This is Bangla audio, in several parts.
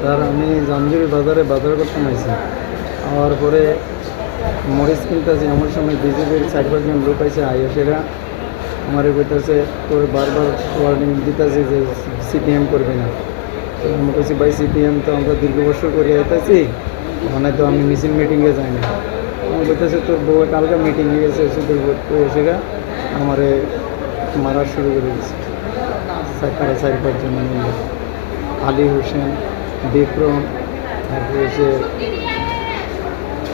স্যার আমি জামজুরি বাজারে বাজার করতে আইছি, আওয়ার পরে মরিচ কিনতেছি, এমন সময় বিজেপির 4-5 জন লোক আছে আইএসেরা আমার কইতেছে তোর বারবার ওয়ার্নিং দিতেছি যে সিপিএম করবে না। তো আমি বলছি ভাই সিপিএম তো আমরা দীর্ঘ বছর করে আইতেছি, ওখানে তো আমি মিছিল মিটিংয়ে যাই না। আমি বলতেছে তোর বউ কালকে মিটিংয়ে গেছে সুদূর এসেরা আমারে মারা শুরু করে দিচ্ছে। 4-5 জন মিলে আলী হোসেন, বিক্রম, তারপরে হচ্ছে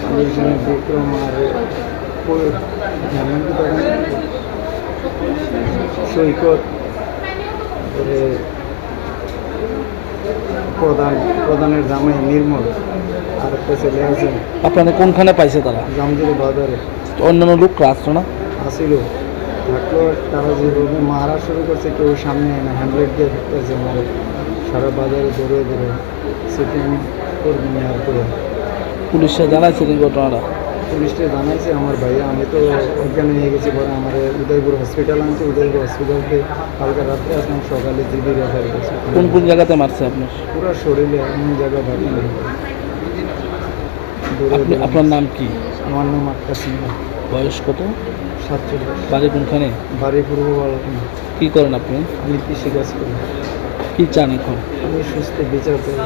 আলী হোসেন, বিক্রম আর সৈকত, তারপরে প্রধানের জামাই নির্মল আর একটা ছেলে আছে। আপনাদের কোনখানে পাইছে তারা? জামজুরি বাজারে। অন্যান্য লোকরা আসতো না? আসিল, থাকলো, তারা যেভাবে মারা শুরু করছে কেউ সামনে না, হ্যান্ডলেট দিয়ে ঢুকতেছে আমার সারা বাজারে দৌড়ে দৌড়ে সিপিএম করবি না আর করে। পুলিশে জানাইছিলেন ঘটনাটা? পুলিশকে জানাইছে আমার ভাইয়া, আমি তো ওখানে নিয়ে গেছি, পরে আমার উদয়পুর হসপিটাল আনছে, উদয়পুর হসপিটালকে কালকে রাত্রে আসলাম, সকালে জিবি রেফার করছে। কোন কোন জায়গাতে মারছে আপনার? পুরো শরীরে এমন জায়গা বাকি নেই। আপনার নাম কি? আমার নাম আক্কা সিং। বয়স কত? 47। বাড়ি কোনখানে? বাড়ি পূর্ব বালকনা। কী করেন আপনি? আমি কৃষিকাজ করি। কী চান এখন? আমি সুস্থ বিচার চাই।